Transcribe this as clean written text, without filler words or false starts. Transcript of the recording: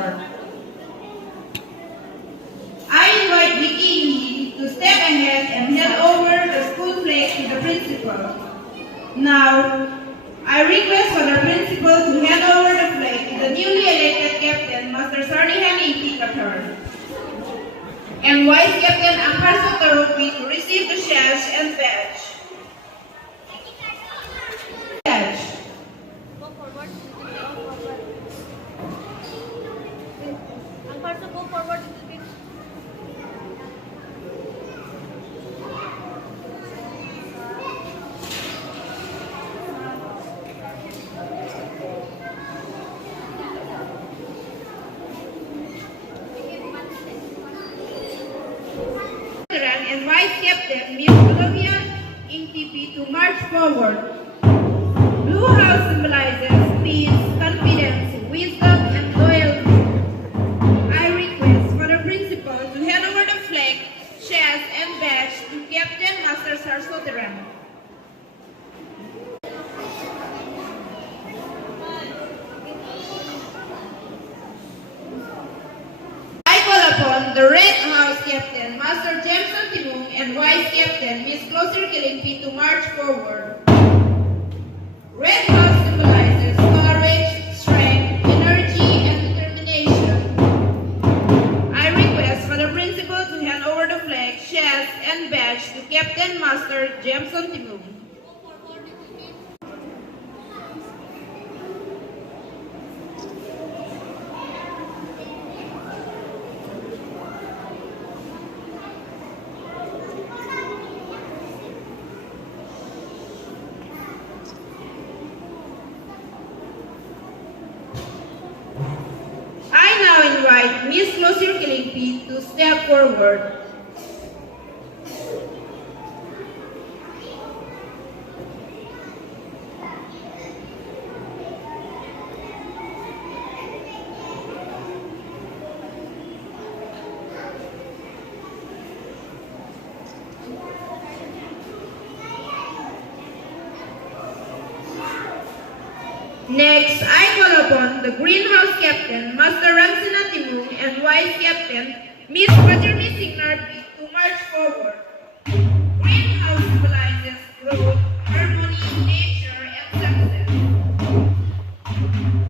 forward. I invite Vicky to step ahead and hand over the school flag to the principal. Now, I request for the principal to hand over the flag to the newly elected captain, Master Sarnihan A.P. Qatar, and Vice Captain Ampar Sotaropi to receive the sash and badge. Go forward. Ampar, go forward a little bit. And Vice Captain Miss Olivia NTP to march forward. Blue House symbolizes peace, confidence, wisdom, and loyalty. I request for the principal to hand over the flag, chest, and badge to Captain Master Sarsoteran. I call upon the Red House Captain, Master Jameson Timung, and Vice Captain, Miss Closer Kilingpi to march forward. Red House symbolizes courage, strength, energy, and determination. I request for the principal to hand over the flag, chest, and badge to Captain Master Jameson Timung. I now invite Miss Closer Kilingpi to step forward. Next, I call upon the Greenhouse Captain, Master Rangsina Timung, and Vice Captain, Miss Pajarni Singnar P.